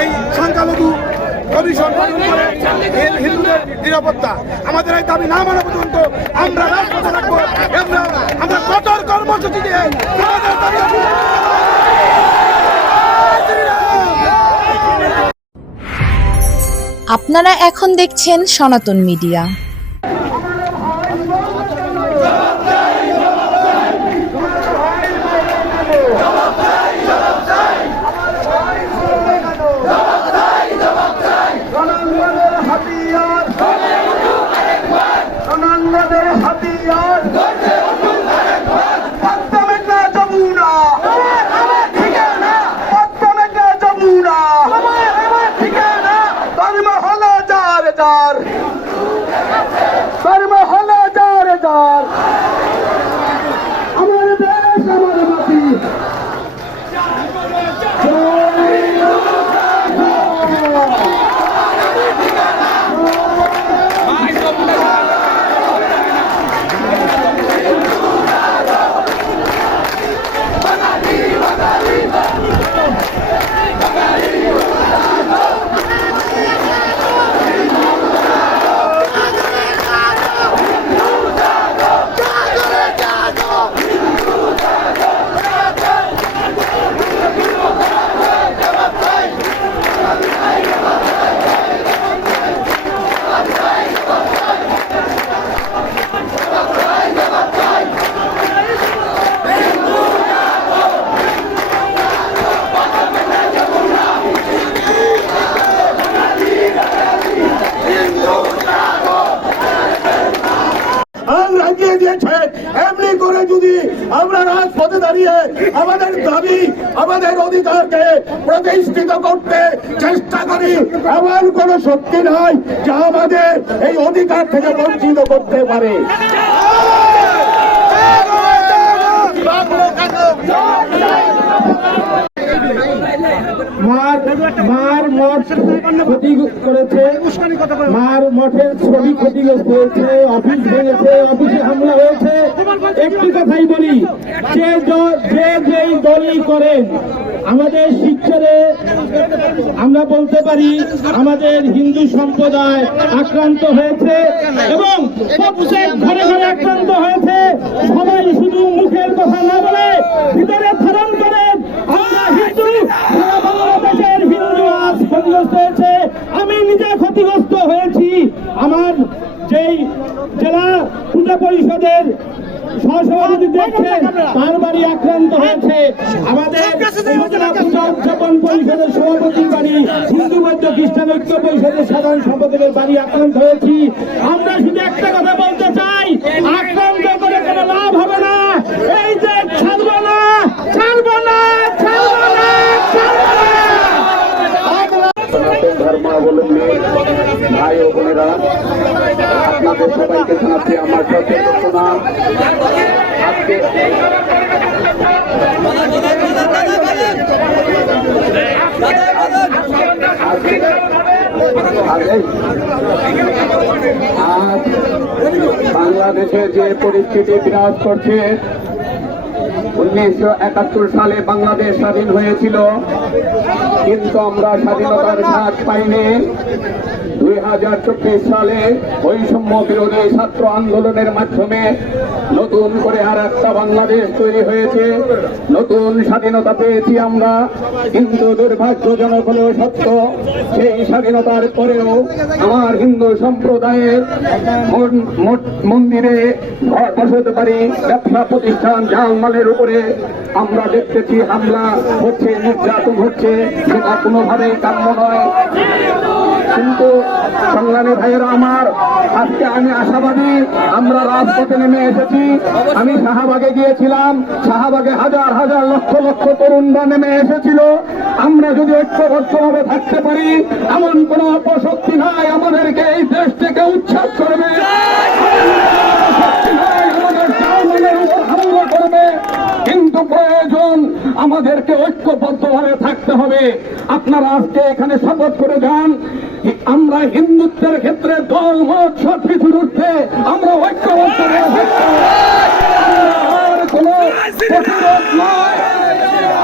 এই সংখ্যালঘু কমিশন গঠন করে হিন্দুদের নিরাপত্তা। আমাদের এই দাবি না মানা পর্যন্ত আমরা রাজপথে রাখব। আমরা আমরা কঠোর কর্মসূচি দিয়ে আপনারা এখন দেখছেন সনাতন মিডিয়া। যার যদি আমরা রাজপথে দাঁড়িয়ে আমাদের দাবি, আমাদের অধিকারকে প্রতিষ্ঠিত করতে চেষ্টা করি। এমন কোন শক্তি নাই যা আমাদের এই অধিকার থেকে বঞ্চিত করতে পারে। মার মার মঠ আমাদের শিক্ষারে আমরা বলতে পারি, আমাদের হিন্দু সম্প্রদায় আক্রান্ত হয়েছে এবং ঘরে ঘরে আক্রান্ত হয়েছে। সবাই শুধু মুখের কথা না বলে, ভিতরে ধারণ করেন আমরা হিন্দু সারা বাংলাদেশের হিন্দু আজ ক্ষতিগ্রস্ত হয়েছে আমি নিজে ক্ষতিগ্রস্ত হয়েছি আমার যেই জেলা পূজা পরিষদের সহসভাপতি দেখছেন তার বাড়ি আক্রান্ত হয়েছে। আমাদের পূজা উদযাপন পরিষদের সভাপতির বাড়ি হিন্দু বৌদ্ধ খ্রিস্টান ঐক্য পরিষদের সাধারণ সম্পাদকের বাড়ি আক্রান্ত হয়েছি। আমরা শুধু একটা কথা বলতে চাই আক্রান্ত করে কোনো লাভ হবে না এই যে ছাড়বো না ছাড়বো না ছাড়বো না ছাড়বো না সনাতন ধর্মাবলম্বী ভাই ও বোনেরা আমার সচেতনতা আজকে আজ আজ বাংলাদেশে যে পরিস্থিতি বিরাজ করছে, উনিশশো একাত্তর সালে বাংলাদেশ স্বাধীন হয়েছিল। কিন্তু আমরা স্বাধীনতার স্বাদ পাইনি। দুই হাজার চব্বিশ সালে বৈষম্য বিরোধী ছাত্র আন্দোলনের মাধ্যমে নতুন করে আর একটা বাংলাদেশ তৈরি হয়েছে। নতুন স্বাধীনতা পেয়েছি আমরা। কিন্তু দুর্ভাগ্যজনক হলেও সত্য, সেই স্বাধীনতার পরেও আমার হিন্দু সম্প্রদায়ের মন- মন্দিরে ঘর বসতে পারি ব্যবসা প্রতিষ্ঠান জালমালের উপরে আমরা দেখতেছি হামলা হচ্ছে, নির্যাতন হচ্ছে। যেটা কোনোভাবেই কাম্য নয়। কিন্তু সংগ্রামী ভাইয়েরা আমার, আজকে আমি আশাবাদী, আমরা রাজপথে নেমে এসেছি। আমি শাহবাগে গিয়েছিলাম, শাহবাগে হাজার হাজার লক্ষ লক্ষ তরুণরা নেমে এসেছিল। আমরা যদি ঐক্যবদ্ধভাবে থাকতে পারি, এমন কোন অপশক্তি নাই আমাদেরকে এই দেশ থেকে উচ্ছেদ করবে শক্তি নাই আমাদের সামনের উপর হামলা করবে কিন্তু প্রয়োজন আমাদেরকে ঐক্যবদ্ধভাবে থাকতে হবে। আপনারা আজকে এখানে শপথ করে যান আমরা হিন্দুত্বের ক্ষেত্রে দল, মত, সব কিছুর ঊর্ধ্বে আমরা ঐক্যবদ্ধ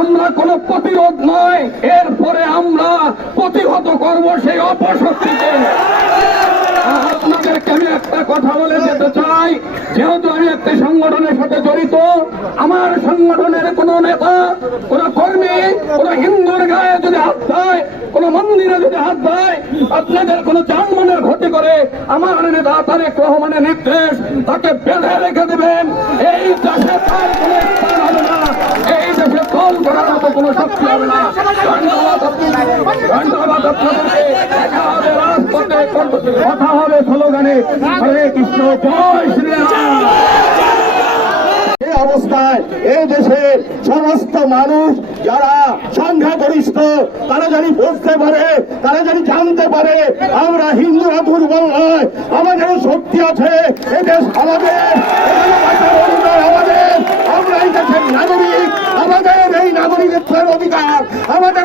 আমরা কোনো প্রতিরোধ নয়। এরপরে আমরা প্রতিহত করব সেই অপশক্তিকে। আপনাদেরকে আমি একটা কথা বলে যেতে চাই। যেহেতু আমি একটি সংগঠনের সাথে জড়িত, আমার সংগঠনের কোন নেতা, কোন কর্মী, কোন হিন্দুর গায়ে যদি হাত দেয়, কোন মন্দিরে যদি হাত দেয়, আপনাদের কোন জানমানের ক্ষতি করে আমার নেতা তারেক রহমানের নির্দেশ তাকে বেঁধে রেখে দেবেন। এই দেশে তার কোনো স্থান হবে না। এই দেশে দল করার মতো কোনো শক্তি হবে না। ধন্যবাদ ধন্যবাদ আপনাদেরকে কথা হবে স্লোগানে। হরে কৃষ্ণ, জয় শ্রীরাম। এই অবস্থায় সমস্ত মানুষ যারা জানি পারে, তারা জানি পারে, আমরা নয় আমাদের আছে আমাদের নাগরিক, আমাদের এই অধিকার, আমাদের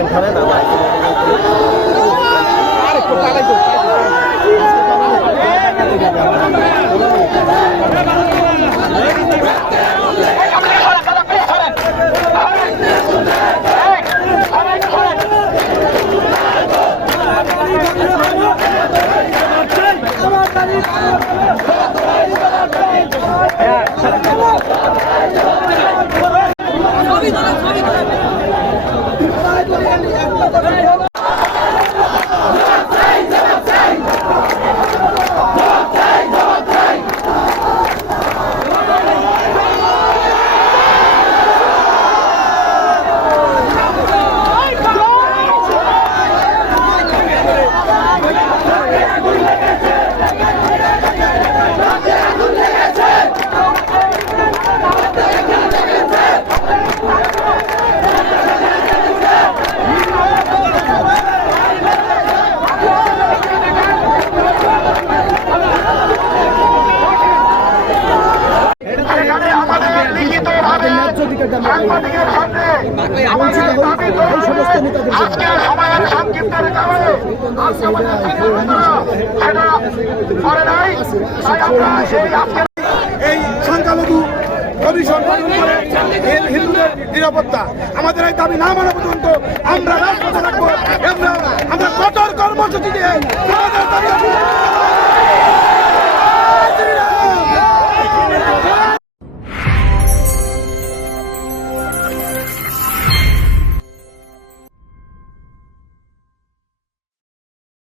এখানে ভাবে এই সংখ্যালঘু কমিশন গঠন হিন্দুদের নিরাপত্তা। আমাদের এই দাবি না মানা পর্যন্ত আমরা রাজপথে আমরা আমরা কঠোর কর্মসূচি দিয়ে